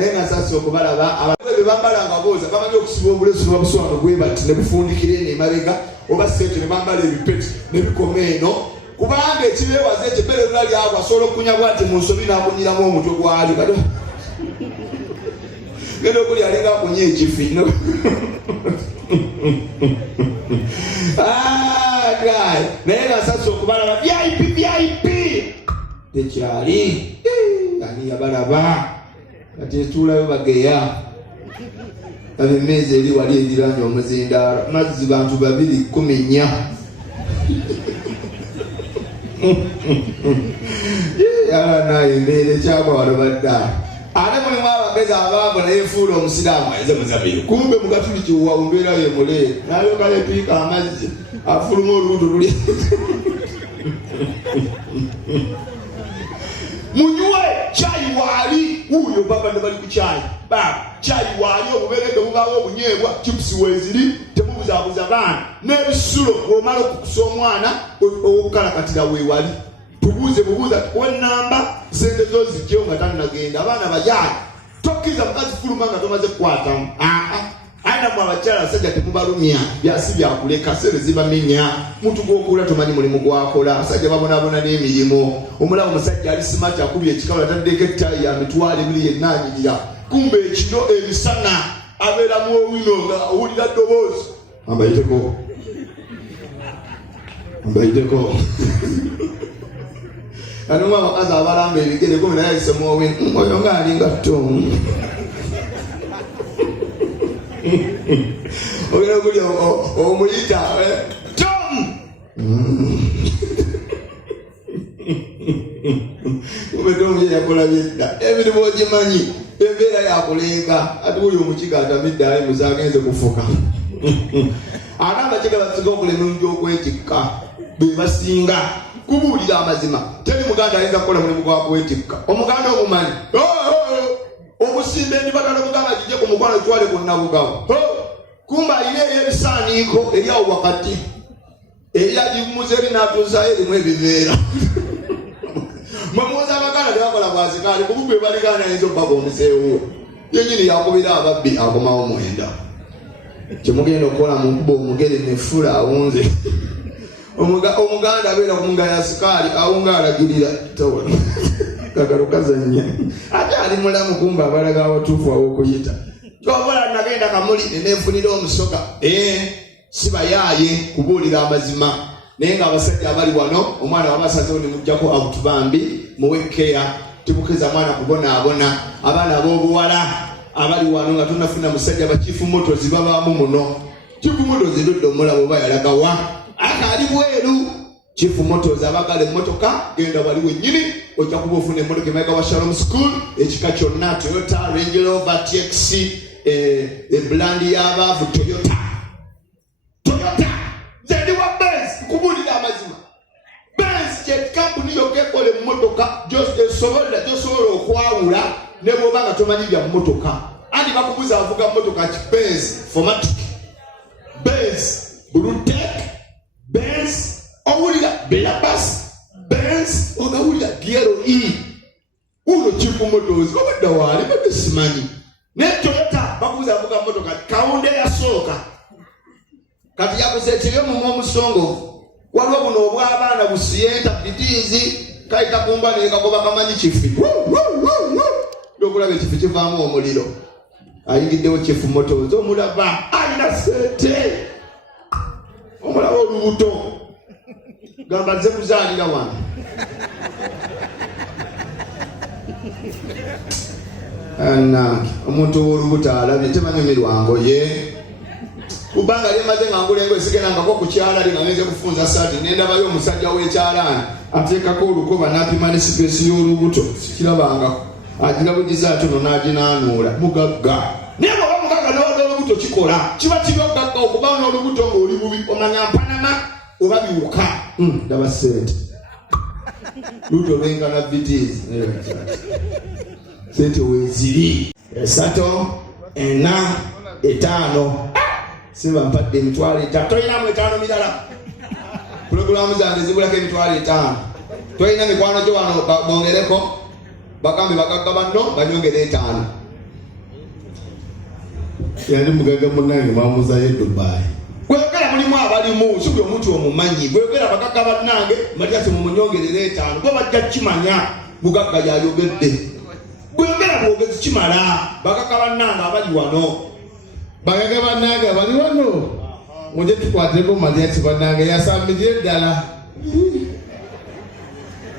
Nenga sasa okubalaba ababe bambala ngaboza bamanyi okusiba obulesu babuswano gwebati ne bufundikire ene mabega oba sente ne bambala ebipeti ne bikoma eno kubanga ekibeewaze ekibere lulali abo asobola okunya bwati mu nsobi n'akunyiramu omutwe gwali kado genda okuli alinga akunya ekifi naye nga sasa okubalaba VIP tekyali ani yabalaba kati etuulayo bageya abemmeezi eri wali eriranye omuzindaalo mazzi bantu 214 naye embeera ekyagwa wano baddaala ate mulimu abagezi abaavu naye fuula omusiraamu ayeze muzabiru kumbe mugatuli kiwuwa mbeera ye muleere nayoka yepiika amazzi afuluma olubuto luli munywe chai wali uyo baba ne bali ku chai baba chai wali obuberege bubawo obunyeebwa chips weziri temubuzabuza bana n'ebisulo omala okukusa omwana okukalakatira weewali tubuuze bubuuza wenamba sente zozijjeyo nga tannagenda abaana bajayi tokkiza mukazi fuluma nga tomaze kukwatamu aina mu abakyala abasajja temubalumya byasi byakuleka sente zibamenya muntu gw'okuula tomanyi mulimu gwakola abasajja babonaabona n'emirimu omulaba omusajja ali simati akubye ekikawula taddeko ettayi ya mitwalo 2 yennaanyirira kumbe ekiro ebisana abeeramu owino nga owulira ddoboozi ambayiteko anumu abakazi abalamba ebigere kumi naye ayisemu owino oyo ng'alinga tomu ogenda okulya omuyita tom ubedde omuye yakola byedda emirimu ogimanyi embeera yakulenga ati oyo omukiga atamidde ali muzagenze kufuka ate abakiga basinga okulemulungi okwetikka be basinga kubuulira amazima teri muganda ayinza kukola mulimu gwa kwetikka omuganda omumanyi omusimba endibatala muganda kijje ku mukwano twale ku nnabugawo kumba alina ebisaaniiko eryawo wakati eryagimuza eri n'atuusayo erimu ebiveera mwemuwoza abaganda tebakola bwazikaali kubugwe baligana ayinza okubaga omuseewo yenyini yakubira ababbi akomawo mwenda kyemugenda okukola mu nkuba omugere nefula awunze omuganda abeera ku nga ya sikaali awunga alagirira tawona kagalo kazanya ate ali mulamu kumba abalaga abatuufu aw'okuyita kyobola nagenda kamuli neneefunira omusoga sibayaaye kubuulira amazima naye nga abasajja abali wano omwana wabasazewo nemuggyako abutubambi muwekkeya tibukeza mwana kubonaabona abaana ab'obuwala abali wano nga tunafuna musajja bakifu motozi babaamu muno kifu motozi ludde omulabo oba yalagawa akaali bweru chifu motozi abagala emmotoka genda wali wennyini ojja kuba ofuna emmotoka emayiga wa Shalom School ekika kyonna Toyota Range Rover TX eblandi y'abaavu Toyota zendi wa Benz kubuulira amazima Benz kye kampuni yokka ekola emmotoka gyosobola okwawula ne bw'oba nga tomanyi bya mmotoka andi bakubuza avuga mmotoka ki Benz Formatic Benz Brutec Benz owulira Belabas Benz ogawulira DLE uno chifu motozi obadda waali badde simanyi ne Toyota bakubuza avuga mmotoka kawunde yasooka kati yakuseetera omumwa omusongovu waliwo buno obw'abaana busiyenta bitiizi kayita kumba naye kagoba kamanyi kifi okulaba ekifi kivaamu omuliro ayingiddewo chifu motozi omulaba alina sente omulaba olubuto gamba nze kuzaalira wano nange omuntu ow'olubuto alabye temanyumirwango ye kubanga lyemaze nga ngulengo esigerangako ku kyalali nga ngenze kufunza saati nendabayo omusajja w'ekyalaani ateekako olukoba n'apima ne sipeesi y'olubuto sikirabangako agirabugiza atono n'aginaanuula mugagga naye bw'oba mugagga n'oda olubuto kikola kiba kiri okugagga okuba n'olubuto ng'oli bubi omanya mpanama oba biwuka ndaba sente luto lwengana bitiizi sente weeziri 3 4 5 simba mpadde emitwalo 3 toyinamu 5 mirala Programu zange zibulako emitwalo 5. Twalina mikwano gyo wano bongereko bakambe bagagga banno banyongere 5. Yali mugagga munange mamuzayo Dubai. Kwegera mulimu abalimu sibyo omuntu omumanyi. Kwegera bagagga bannange Matias mumunyongerere 5. Kuba bajja kimanya mugagga yayogedde. Kwegera bwogezi kimala bagagga bannange abali wano. Bagagga bannange abali wano. Muje tukwateko Matias bannange yasamirire ddala.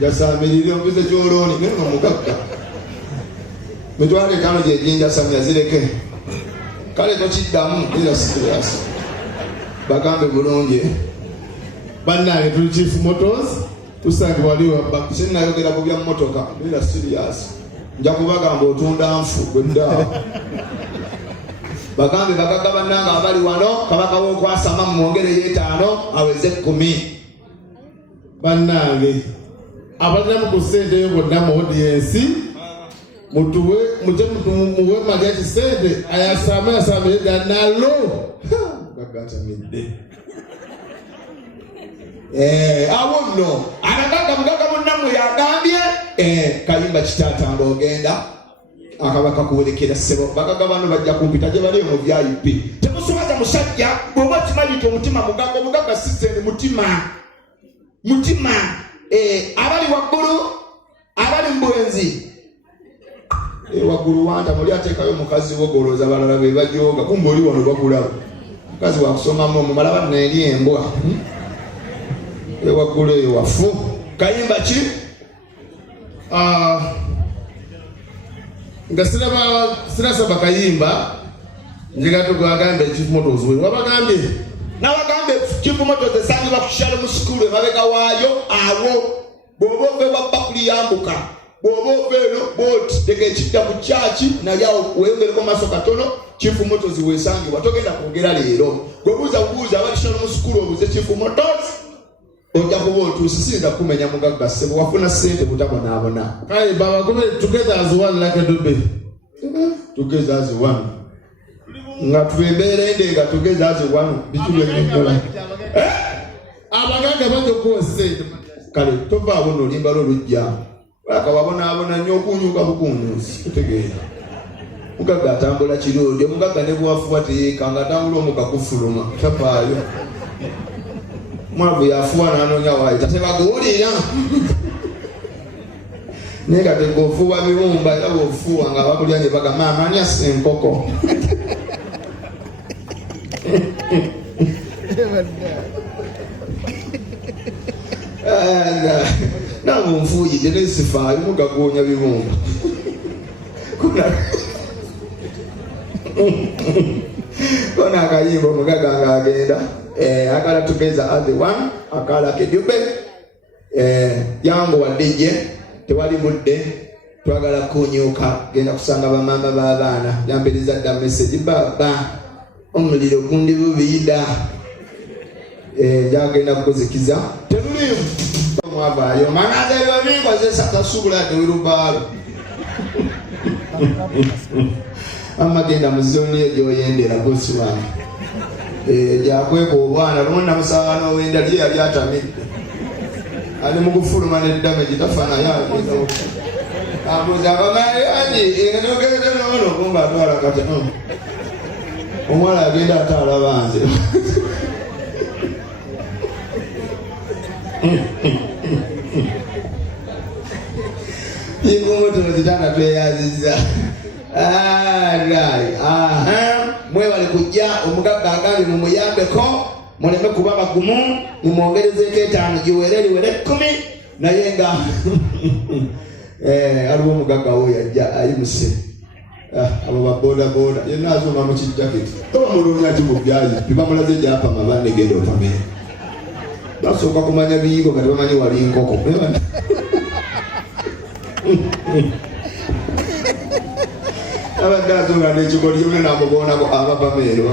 Jasamirire mbize kyoloni ngeno mugagga. Mitwalo 5 gye jinja samya zireke. Kale tokiddamu era serious. Bagambe bulungi. Bannange tuli Chief Motors tusange waliwo sinayogera ku bya mmotoka era serious. Nja kubagamba otunda nfu gwedda. Bagambe bagagga bannange abali wano kabaka w'okwasama mwongereyo 5 aweze 10. Bannange abalina mu kusente yo bonna mu audience mutuwe muwe Matias sente ayasamire nalo bagata midde. Awo nno mugagga munnammwe yagambye Kayimba Kitaata ng'ogenda akabaka kuwerekera ssebo bagagga bano bajja kumpita gye bali mu VIP. Temusoboza musajja bw'oba kimanyite omutima omugagga siseni mutima abali waggulu abali mu bwenzi waggulu wanta muli ateekayo mukazi wogoloza balala be bajoga kumbe oli wano bakulaba mukazi wakusongamu omumala banna eri embwa waggulu eyo wafu. Kayimba ki nga sirasaba Kayimba njega tugagambe Chief Motors we wabagambye n'abagambe Chief Motors esangibwa ku Shalom School emabega waayo awo bw'oba ove wabba kuliyambuka bw'oba ove eno booti tega ekidda ku kyaki naye awo weyongereko maaso katono Chief Motors weesangibwa togenda kwogera leero gwebuuza bubuuza abali Shalom School obuuze Chief Motors ojja kuba otuusi siyinza kumenya mugagga ssebo wafuna ssente butabonaabona. Kale baba kube together as one like a Dube. Together as one. Nga twembeera ende nga together as one bikiwenyekola. Abagagga bajja okuwa ssente. Kale tovaawo n'olimba lw'olujja. Akawabonaabona nnyo okunyuka bukunyusi kutegeera. Mugagga atambula kirungi omugagga ne bwafuba teyeekanga atambula omuka kufuluma tafaayo. Mwavu yafuwa n'anoonya waayita tebaguwulira. Naye kati ng'ofuuwa bibumba era bw'ofuuwa nga bakulya ne bagamba amanya enkoko. Nange nfuuyidde nesifaayo mugagoonya bibumba. Kona akayimba omugagga ng'agenda akala Together as one akala Kidube yango wadde tewali budde twagala kunyuka genda kusanga bamama b'abaana yambiriza dda message baba omuliro gundi bubiida jagenda kuzikiza temulimu mwavaayo manazalibwa binkozesa tasubula tewirubaalo amagenda mu zoni eyo gyoyendera gosi wange jakweka obwana lumu namusaba n'owenda lye yali atamidde ali mu kufuluma n'eddame gitafaanayo abuuza abamayani nogeze noono kumba atwala kati omwala agenda ate alaba nze yingumotono zitanga tweyazizza mwebale kujja omugagga agambye mumuyambeko muleme kuba bagumu mumwongerezeeko 5 giwere liwere 10 naye nga aliwo omugagga wo yajja ayimuse abo babodaboda yenna azuma mu kijaketi oba mulumya ki mu byayi bibamulaze gyapama banegenda opamere basooka kumanya biyigo nga tebamanyi wali nkoko abadde azunga n'ekigoli yonna namubonako abapameero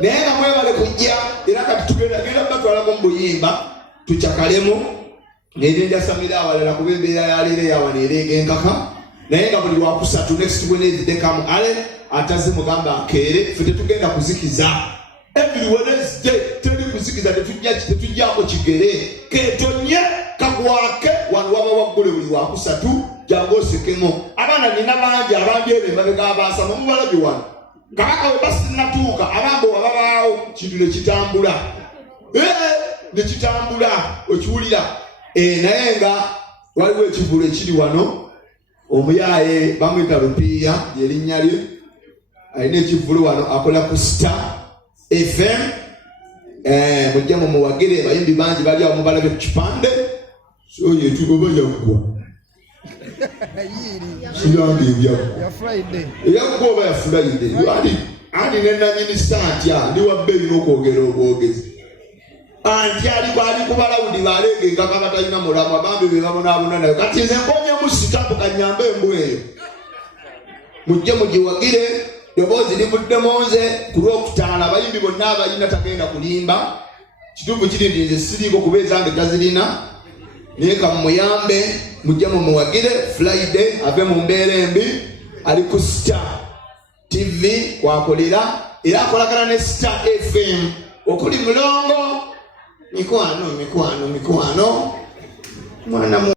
naye nga mwebale kujja era kati tugenda batwalako mu buyimba tucakalemu nebyenjasamira awalala kuba embeera yaleero eyawana ereega enkaka naye nga buli wakusatu next Wednesday come ale ataze mugamba akeere ffe tetugenda kuzikiza every Wednesday teri kuzikiza tetujjako kigere ketonye kagwake wano waba waggule buli wakusatu jangu osekemo abaana nina bangi abambyebe emabega abaasama mubalabye wano kabaka we basinatuuka abambo babaawo kintu nekitambula nekitambula okiwulira naye nga waliwo ekivulo ekiri wano omuyaaye bamwita Lupiiya lyerinnya lye alina ekivulo wano akola ku Star FM mujja mumuwagire bayimbi bangi bali awo mubalabye ku kipande so yetugoba yaggwa siyange ebyagwa oba ya Friday andi nenanyini santya ndi wabbeeyi n'okwogera obwogezi anti ali kubalawudi balege nkaka batalina mulamu abambi be babonaabona nayo kati nze nkonyemu sitapu kanyambe embu eyo mujje mugiwagire ddoboozi livuddemu nze ku lwokutaala abayimbi bonna abalina tagenda kulimba kituufu kiri nti nze siriiko kubeeza nga tazirina naye kamuyambe mujje mumuwagire Friday ave mu mbeera embi ali ku Star TV kwakolera era akolagana ne Star FM okuli mulongo mikwano mwana